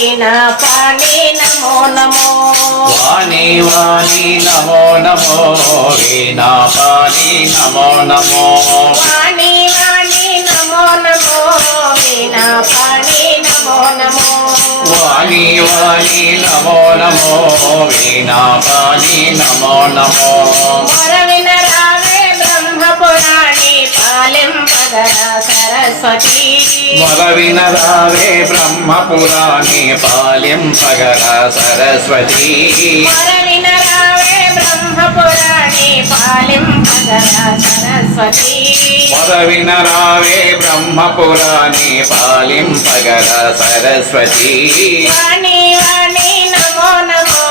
వీణా పాణి నమో నమో వాణి వాణి నమో నమో వీణా పాణి నమో నమో వాణి వాణి నమో నమో వీణా పాణి నమో నమో వాణి వాణి నమో నమో వీణా పాణి నమో నమో మొరవిన రావే బ్రహ్మపురాణి పాలింపగర సరస్వతి మొరవిన రావే బ్రహ్మపురాణి పాలింపగర సరస్వతి మొరవిన రావే బ్రహ్మపురాణి పాలింపగర సరస్వతి మొరవిన రావే బ్రహ్మపురాణి పాలింపగర సరస్వతి వాణి వాణి నమో నమో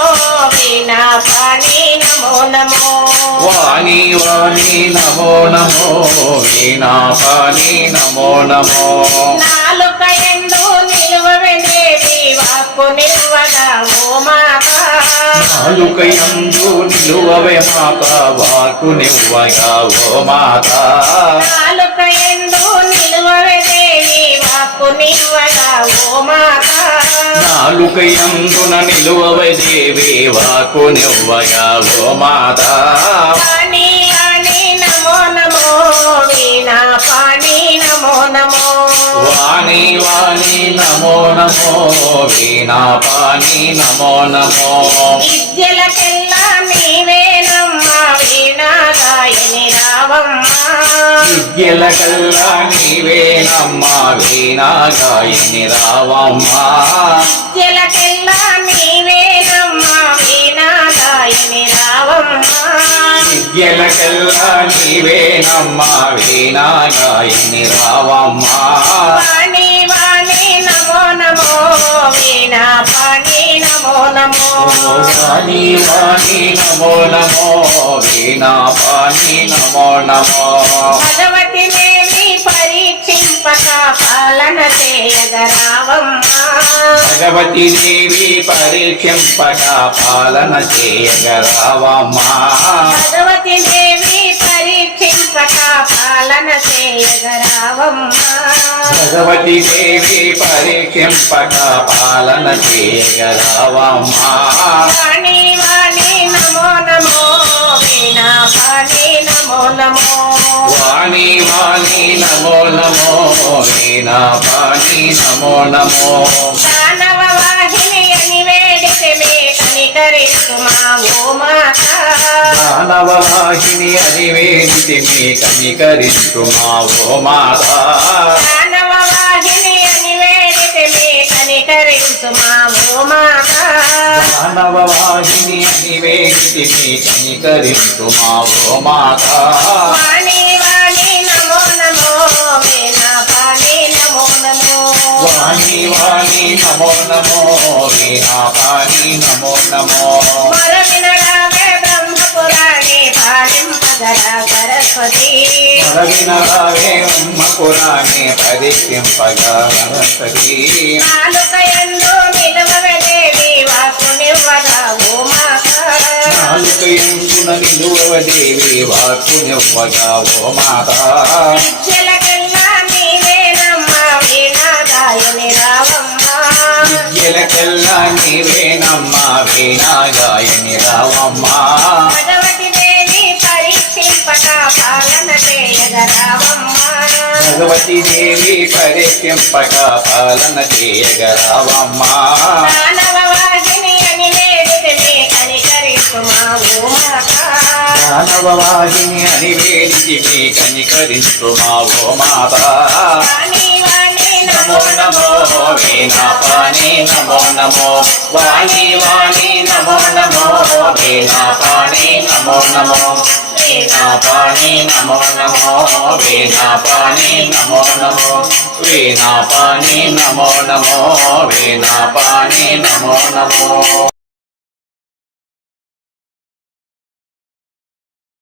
వీణా పాణి నమో నమో వాణి వాణి నమో నమో వీణా పాణి నమో నమో నాలుక ఎందు నిలువవే దేవి వాక్కు నిలువగా ఓ మాత నాలుక యందు నిలువవే మాత వాకు నివ్వగా ఓ మాత నాలుక ఎందు నిలువవే దేవి వాక్కు నిలువగా ఓ మాత నాలుక యందున నిలువవే దేవి వాకు నివ్వగా ఓ మాత వాణి వాణి నమో నమో వీణా పాణి నమో నమో వాణి వాణి నమో నమో వీణా పాణి నమో నమో విద్యలకెల్లా నీవేనమ్మా వీణా గాయని రావమ్మా విద్యల కల్లా నీవేనమ్మా వీణా గాయని రావమ్మా విద్యలకెల్లా నీవేనమ్మా వీణా గాయని రావమ్మా విద్యల కల్లా నీవేనమ్మా వీణా గాయని రావమ్మా వాణి వాణి నమో నమో వీణా పాణి నమో నమో వాణి వాణి నమో నమో వీణా పాణి నమో నమో భగవతి దేవి పరీక్షింపక పాలన చేయగరావమ్మా భగవతి దేవి పరీక్షింపక పాలన చేయగరావమ్మా భగవతి దేవి పరీక్షింపక పాలన చేయగరావమ్మా భగవతి దేవి పరీక్షింపక పాలన చేయగరావమ్మా వాణి వాణి నమో నమో వీణా పాణి నమో నమో వాణి వాణి నమో నమో వీణా పాణి నమో నమో దానవ వాహిని అని వేడితే మే కనికరిస్తుమా ఓ మాత దానవ వాహిని అని వేడితే మీ కనికరిస్తుమా ఓ మాత దానవ వాహిని అని వేడితే మే కనికరిస్తుమా ఓ మాత దానవ వాహిని అని వేడితే మీ కనికరిస్తుమా ఓ మాత వాణి వాణి నమో నమో వీణా పాణి నమో నమో వాణి వాణి నమో నమో వీణా పాణి నమో నమో మొరవిన రావే బ్రహ్మపురాణి పాలింపగర సరస్వతి మొరవిన రావే బ్రహ్మపురాణి పరీక్షింపగా సరస్వతి నాలుక ఎందు నిలువవే దేవి వాక్కు నివ్వగా ఓ మాత నాలుక ఎందున నిలువ దేవి వాకు నివ్వగా ఓ మాత విద్యలకెల్లా నీవేనమ్మా వీణా గాయని రావమ్మా విద్యలకెల్లా నీవేనమ్మా వీణా గాయని రావమ్మా భగవతి దేవి పరీక్షింపక పాలన చేయగరావమ్మా భగవతి దేవి పరీక్షింపక పాలన చేయగరావమ్మా దానవ వాహిని అని వేడితే మే కనికరిస్తుమా ఓ మాత దానవ వాహిని అని వేడికి మీ కనికరిస్తుమా ఓ మాత వాణి వాణి నమో నమో వీణా పాణి నమో నమో వాణి వాణి నమో నమో వీణా పాణి నమో నమో వీణా పాణి నమో నమో వీణా పాణి నమో నమో వీణా పాణి నమో నమో వీణా పాణి నమో నమో